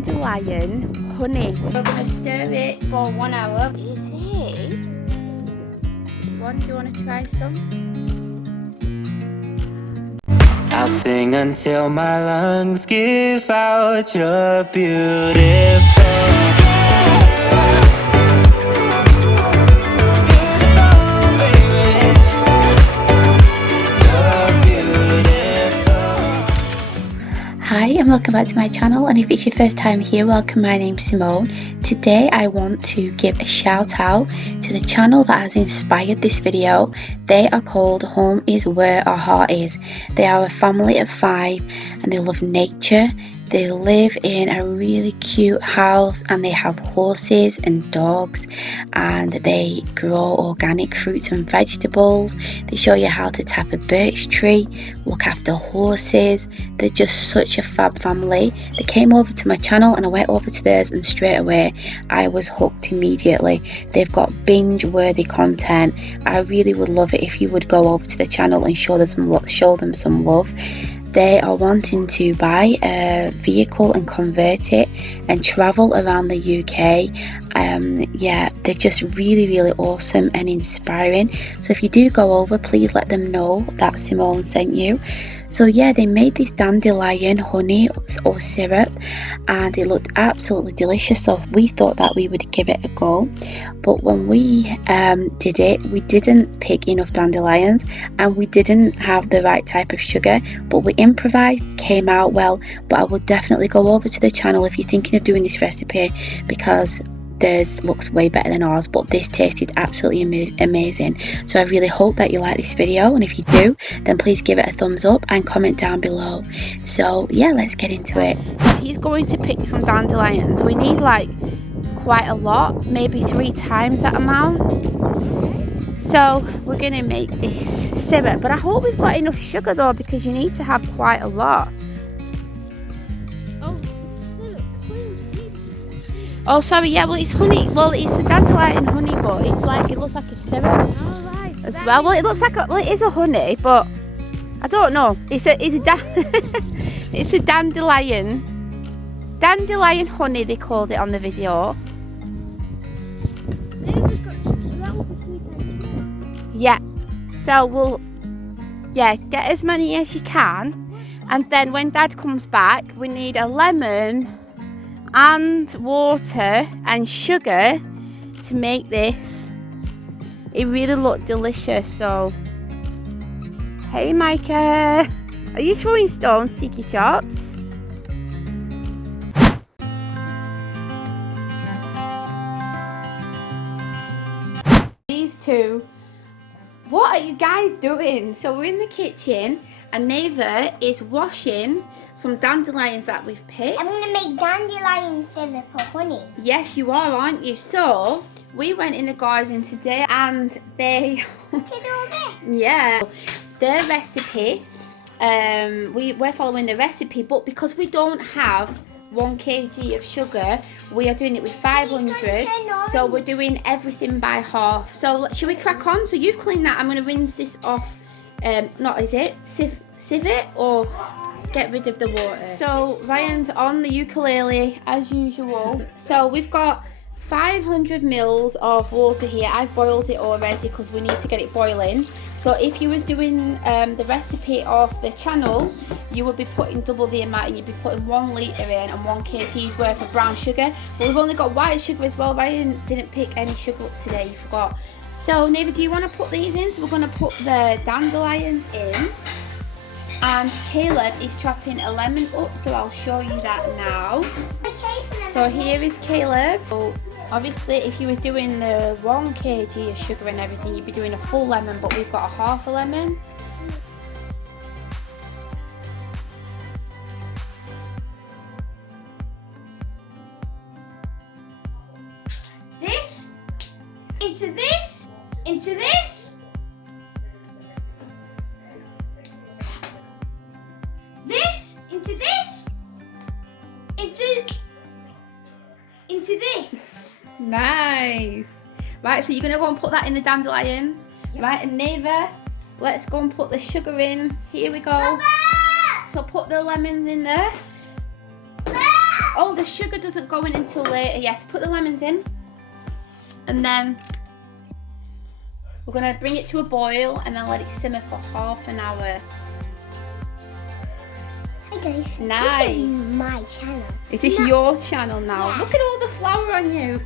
dandelion honey. We're going to stir it for 1 hour. Is it? Do you want to try some? I'll sing until my lungs give out. You're beautiful. Hi and welcome back to my channel, and if it's your first time here, welcome. My name's Simone. Today I want to give a shout out to the channel that has inspired this video. They are called Home Is Where Our Heart Is. They are a family of 5 and they love nature. They live in a really cute house and they have horses and dogs, and they grow organic fruits and vegetables. They show you how to tap a birch tree, look after horses. They're just such a fab family. They came over to my channel and I went over to theirs, and straight away I was hooked immediately. They've got binge worthy content. I really would love it if you would go over to the channel and show them some love. They are wanting to buy a vehicle and convert it and travel around the UK. Yeah, they're just really awesome and inspiring. So if you do go over, please let them know that Simone sent you. So yeah, they made this dandelion honey or syrup and it looked absolutely delicious, so we thought that we would give it a go. But when we did it, we didn't pick enough dandelions and we didn't have the right type of sugar, but we improvised, came out well. But I will definitely go over to the channel if you're thinking of doing this recipe, because theirs looks way better than ours, but this tasted absolutely amazing. So I really hope that you like this video, and if you do, then please give it a thumbs up and comment down below. So yeah, let's get into it. He's going to pick some dandelions. We need like quite a lot, maybe 3 times that amount. So we're going to make this syrup, but I hope we've got enough sugar though, because you need to have quite a lot. Oh, sorry, yeah, well, it's honey. Well, it's a dandelion honey, but it's like, it looks like a syrup as well. Well, it looks like well, it is a honey, but I don't know. It's a it's a dandelion honey, they called it on the video. Yeah, so we'll, yeah, get as many as you can, and then when Dad comes back, we need a lemon and water and sugar to make this. It really looked delicious. So hey Micah, are you throwing stones, cheeky chops? These two, what are you guys doing? So we're in the kitchen and Neva is washing some dandelions that we've picked. I'm going to make dandelion syrup or honey. Yes, you are, aren't you? So we went in the garden today and they Look at all this. yeah, their recipe, we're following the recipe, but because we don't have 1 kg of sugar, we are doing it with 500, so we're doing everything by half. So should we crack on? So you've cleaned that. I'm going to rinse this off. Sieve it or get rid of the water. So Ryan's on the ukulele as usual. So we've got 500 mils of water here. I've boiled it already because we need to get it boiling. So if you was doing the recipe of the channel, you would be putting double the amount, and you'd be putting 1 litre in and 1 kg's worth of brown sugar. But we've only got white sugar as well. Ryan didn't pick any sugar up today, you forgot. So Neva, do you want to put these in? So we're going to put the dandelions in. And Caleb is chopping a lemon up, so I'll show you that now. So here is Caleb. So obviously if you was doing the 1 kg of sugar and everything, you'd be doing a full lemon, but we've got a half a lemon. This, into this, into this. This, into this, into this. Nice. Right, so you're going to go and put that in the dandelions. Yep. Right, and Neva, let's go and put the sugar in. Here we go. Mama! So put the lemons in there. Mama! Oh, the sugar doesn't go in until later. Yes, put the lemons in. And then we're going to bring it to a boil and then let it simmer for half an hour. Hi guys. Nice. This is my channel. Is this your channel now? Yeah. Look at all the flour on you.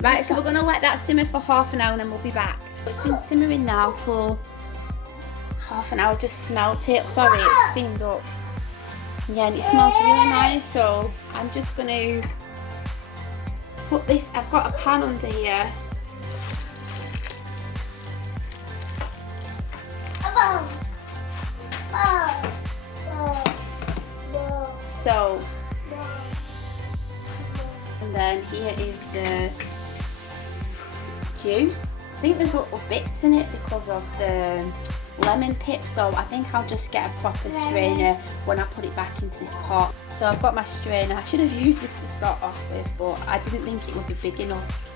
Right, so we're going to let that simmer for half an hour and then we'll be back. It's been simmering now for half an hour. Just smelt it. Sorry, it's steamed up. Yeah, and it smells really nice. So I'm just going to put this. I've got a pan under here. So, and then here is the juice. I think there's little bits in it because of the lemon pip, so I think I'll just get a proper strainer when I put it back into this pot. So I've got my strainer. I should have used this to start off with, but I didn't think it would be big enough.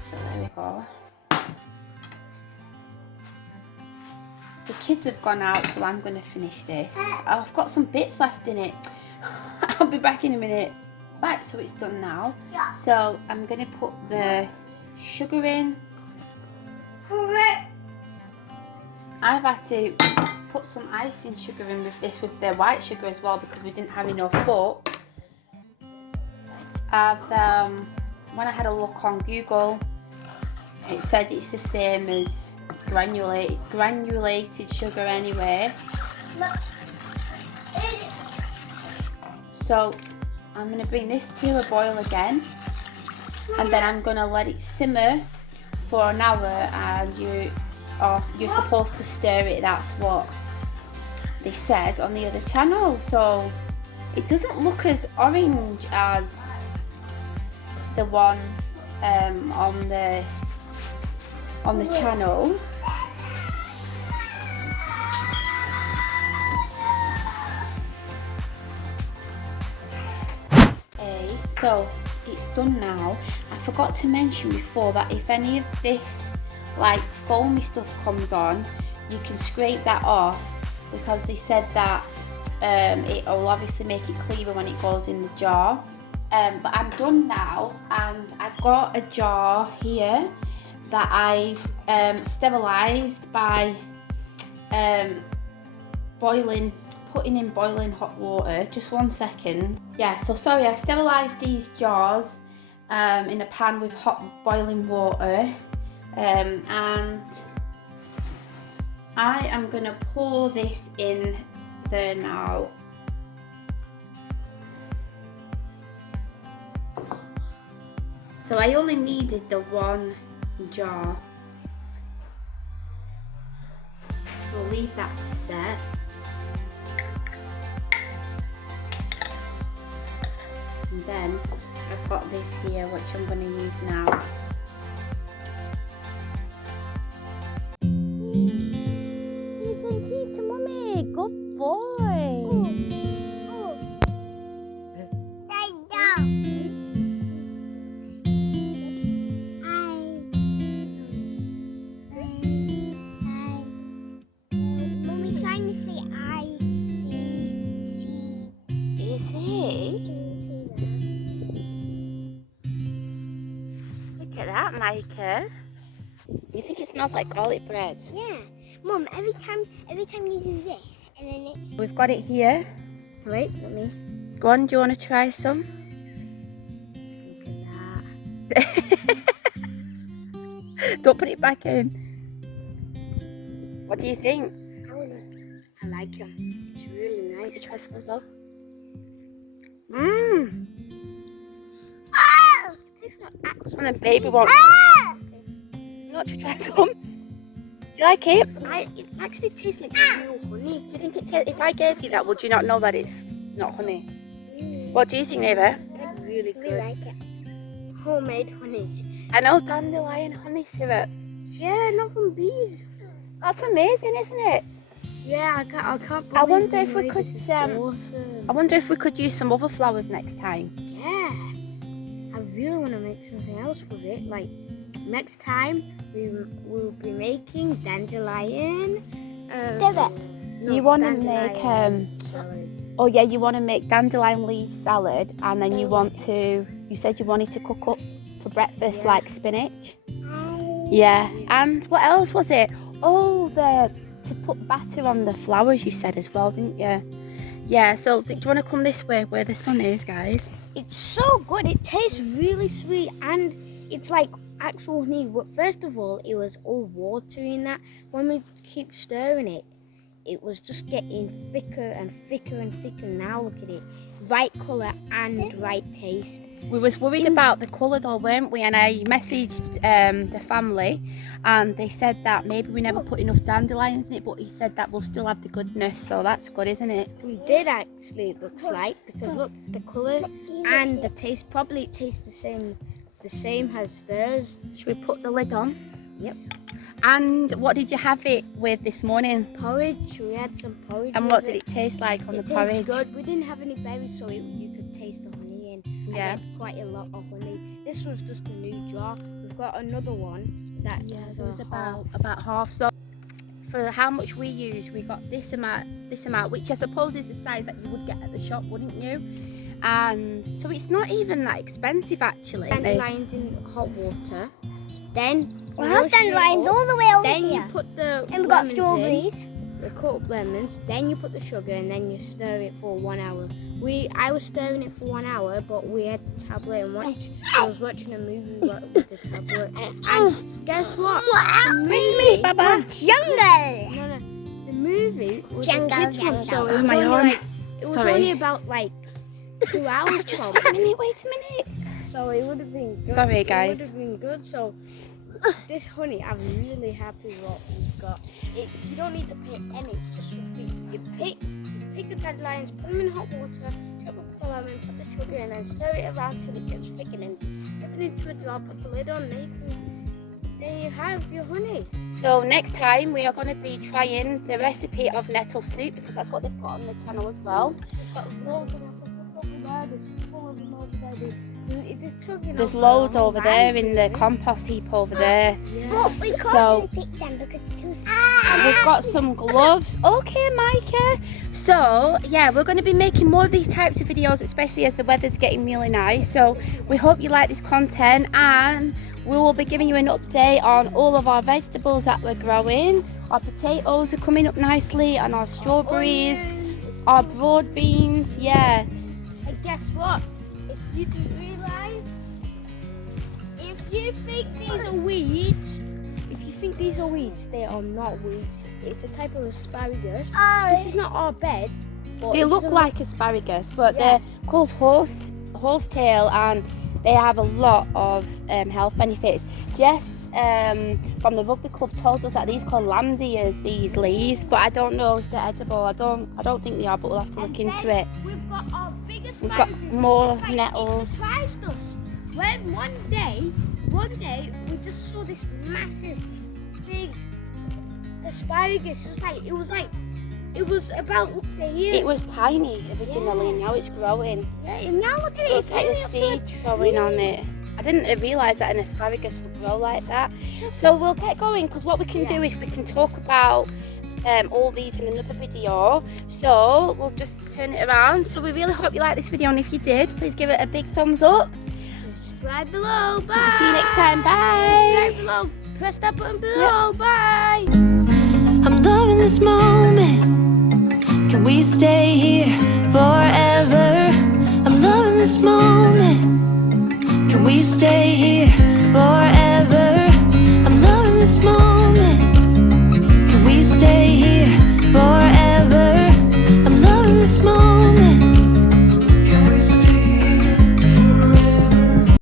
So there we go. The kids have gone out, so I'm going to finish this. Oh, I've got some bits left in it. I'll be back in a minute. Right, so it's done now. So I'm going to put the sugar in. I've had to put some icing sugar in with this, with the white sugar as well, because we didn't have enough. But I've when I had a look on Google, it said it's the same as granulated sugar anyway. So I'm going to bring this to a boil again, and then I'm going to let it simmer for an hour, and you're supposed to stir it. That's what they said on the other channel. So it doesn't look as orange as the one on the channel. So it's done now. I forgot to mention before that if any of this like foamy stuff comes on, you can scrape that off, because they said that it'll obviously make it clearer when it goes in the jar. But I'm done now, and I've got a jar here that I've sterilised by putting in boiling hot water. Just 1 second. Yeah, so sorry, I sterilised these jars in a pan with hot boiling water, and I am going to pour this in there now. So I only needed the one jar. So we'll leave that to set. And then I've got this here, which I'm going to use now. You think he's to Mummy? Good boy. Look at that, Micah. You think it smells like garlic bread? Yeah. Mum, every time you do this, and then it... We've got it here. Wait, let me... Go on, do you want to try some? Look at that. Don't put it back in. What do you think? I like it. It's really nice. Try some as well. Mmm. Oh! It's not And then baby wants some. You want to try some? Do you like it? It actually tastes like real honey. Do you think it tastes... If I gave you that, would you not know that it's not honey? What do you think, neighbour? It's really good. I like it. Homemade honey. I know, dandelion honey syrup. Yeah, not from bees. That's amazing, isn't it? Yeah, I can't believe I wonder if we it. could This is awesome. I wonder if we could use some other flowers next time. Yeah. I really want to make something else with it. Like next time we'll be making dandelion. You want to make Sorry. Oh yeah, you want to make dandelion leaf salad, and then you want to, you said you wanted to cook up for breakfast like spinach. Yeah, and what else was it? Oh, to put batter on the flowers you said as well, didn't you? Yeah, so do you want to come this way where the sun is, guys? It's so good. It tastes really sweet, and it's like actual honey. But first of all, it was all watery in that. When we keep stirring it, it was just getting thicker and thicker and thicker. Now look at it, right colour and right taste. We was worried about the colour though, weren't we? And I messaged the family, and they said that maybe we never put enough dandelions in it, but he said that we'll still have the goodness, so that's good, isn't it? We did actually, it looks like, because look, the colour and the taste, probably it tastes the same as theirs. Should we put the lid on? Yep. And what did you have it with this morning? Porridge. We had some porridge. And what did it taste like on the porridge? It tastes good. We didn't have any berries, so you could taste the honey in. Yeah. I had quite a lot of honey. This one's just a new jar. We've got another one that has about half. So for how much we use, we got this amount, which I suppose is the size that you would get at the shop, wouldn't you? And so it's not even that expensive actually. Dandelions in hot water. Then we have dandelions all the way over then here. Then you put the and we've got strawberries. The cut up lemons. Then you put the sugar and then you stir it for 1 hour. I was stirring it for 1 hour, but we had the tablet and I was watching a movie with the tablet. And guess what? It's me, Baba. Jungle. No, the movie was Jungle, a kids one, so it was my only arm. it was only about like 2 hours. Just wait a minute. So it would have been good. Sorry, guys. It would have been good. So this honey, I'm really happy what we've got. You don't need to pick any, it's just your feet. You pick the dandelions, put them in hot water, chop up the lemon, put the sugar in, and stir it around till it gets thick, and then dip it into a jar, put the lid on, then you have your honey. So next time we are going to be trying the recipe of nettle soup, because that's what they put on the channel as well. We've got loads of There's loads over there in the compost heap over there. Yeah. But we can't So- really pick them because it's too And we've got some gloves. Okay, Micah. So, yeah, we're going to be making more of these types of videos, especially as the weather's getting really nice. So, we hope you like this content, and we will be giving you an update on all of our vegetables that we're growing. Our potatoes are coming up nicely, and our strawberries, our broad beans, yeah. And guess what? If you didn't realise, if you think these are weeds, they are not weeds. It's a type of asparagus. This is not our bed. But They look like asparagus, but they're called horsetail, and they have a lot of health benefits. Jess from the rugby club told us that these are called lamb's ears, these leaves, but I don't know if they're edible. I don't think they are, but we'll have to look into it. We've got our big asparagus. We've got more It's like, nettles. It surprised us. When one day we just saw this massive, big asparagus. It was about up to here. It was tiny originally, and now it's growing. Yeah, and now look at it. It's like the seeds growing on it. I didn't realise that an asparagus would grow like that. So we'll get going, because what we can do is we can talk about all these in another video. So we'll just turn it around. So we really hope you like this video, and if you did, please give it a big thumbs up. Subscribe below. Bye. We'll see you next time. Bye. Subscribe below. Press that button below. Bye. I'm loving this moment. Can we stay here forever? I'm loving this moment. Can we stay here